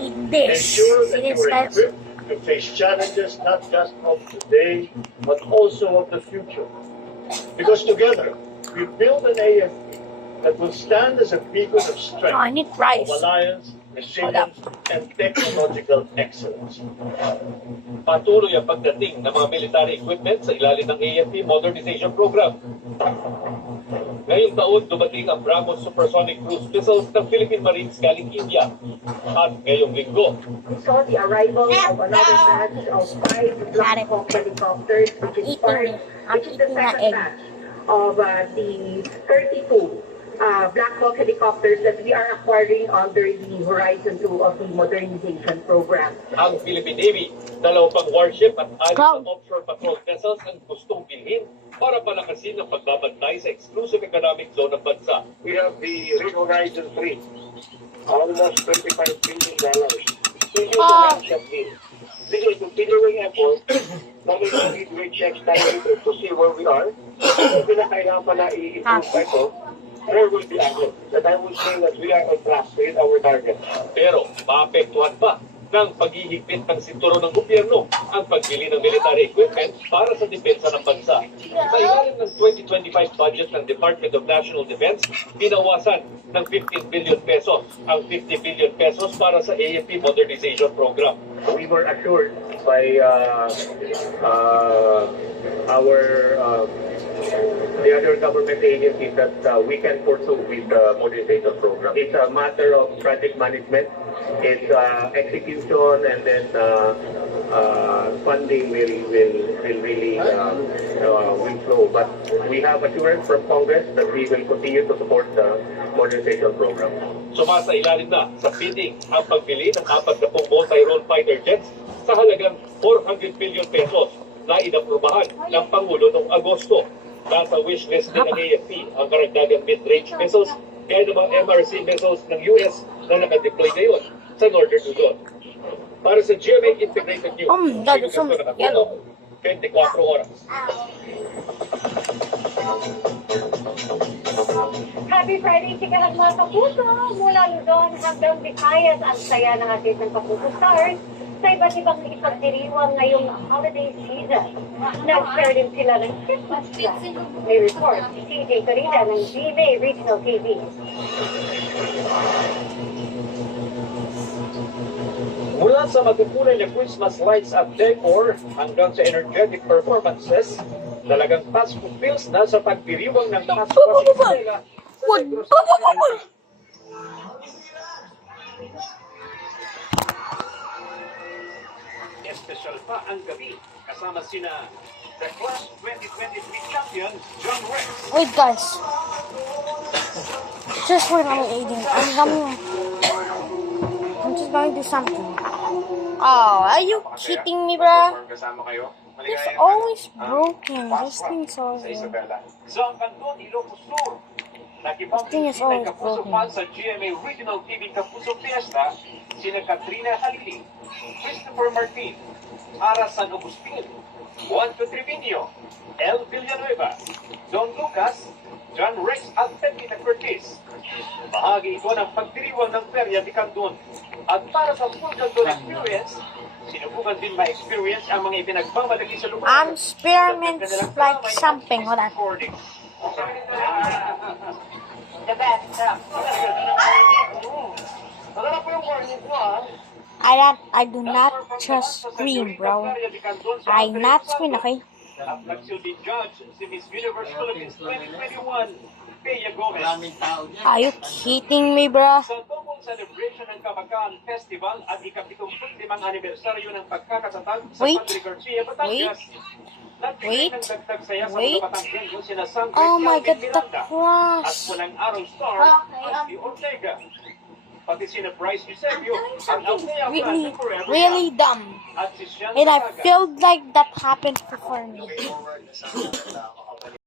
eat this. Ensure See that you this, are guys? equipped to face challenges not just of today, but also of the future. Because together, we build an AFP that will stand as a beacon of strength, Oh, I need of rice. alliance, resilience, and technological excellence. Patuloy ang pagdating ng mga military equipment sa ilalim ng AFP Modernization Program. Ngayong taon, dumating ang BrahMos supersonic cruise missiles ng Philippine Marines galing India. At ngayong linggo, We saw the arrival of another batch of 5 Black Hawk helicopters, which is the second batch of the 32 Black Hawk helicopters that we are acquiring under the Horizon 2 of the modernization program. ang Philippine Navy, 2 pang warship at 6 offshore patrol vessels ang gustong bilhin para palakasin ang pagbabantay sa exclusive economic zone ng bansa. We have the Horizon 3, almost $25 billion. This is a continuing effort na we recheck tayo to see where we are. Kung kailangan pa na i-improve pa ito, more will be added. That I would say that we are on track to hit our target. Pero maapektuhan pa ng paghihigpit ng sinturo ng gobyerno ang pagbili ng military equipment para sa depensa ng bansa. Sa ilalim ng 2025 budget ng Department of National Defense, binawasan ng 15 billion pesos ang 50 billion pesos para sa AFP Modernization Program. We were assured by the other government agencies that we can pursue with the modernization program. It's a matter of project management, it's execution, and then funding will really will flow. But we have assurance from Congress that we will continue to support the modernization program. Sumasa ilalim na sa bidding ang pagbili ng 40 multi-role fighter jets sa halagang 400 billion pesos na inaprubahan ng Pangulo noong Agosto. Nasa wishlist din ng AFP ang karagdagang mid-range missiles kaya ng mga MRC missiles ng US na nakadeploy ngayon sa Northern Luzon. Para sa GMA Integrated News, God, it's so yellow. 24 oras. Happy Friday, chikahan mga kapuso! Mula Luzon hanggang Visayas, ang saya ng atin ng Kapuso Stars sa iba't ibang ipagdiriwang ngayong holiday season. Nag-share din sila ng Christmas plan. May report si CJ Corina ng GMA Regional TV. Mula sa magkukulay na Christmas lights at decor hanggang sa energetic performances, talagang task fulfills na sa pagdiriwang ng Pasko sa Isabela. Espesyal pa ang gabi kasama sina The Class 2023 champion John Rex. Wait, guys. Just wait, I'm eating. I'm just going to do something. Oh, are you kidding me, bro? It's always broken. This thing's always... Sa Canton, Ilocos Sur, thing is always Kapuso broken. Fans sa GMA Regional TV Kapuso Fiesta, sina Katrina Halili, Christopher Martin, Ara San Agustin, Juan Trevino, El Villanueva, Don Lucas, John Rex at Pepita Curtis. Bahagi ito ng pagdiriwang ng Feria de Canton. At para sa full Canton experience, sinubukan din ma-experience ang mga ipinagmamalaki sa lugar. Experiments like something. Hold on. The best. I do not just scream, bro. I not scream, okay? Ang nagsilbing judge si Miss Universe Philippines 2021, Bea Gomez. Are you kidding me, bro? Sa tungkol celebration ng Kabakaan Festival at ika-75 anibersaryo ng pagkakatatag sa Wait. Padre Garcia, Batangas. Wait. Ng dagdag saya sa Wait. mga Batangueño sina Sam Oh my God, Cristian the Miranda at cross. walang araw star at si Ortega. Pati sina Bryce Eusebio at Althea Really, Plata Forever really dumb. at si Sian And I Saga. feel like that happened before me.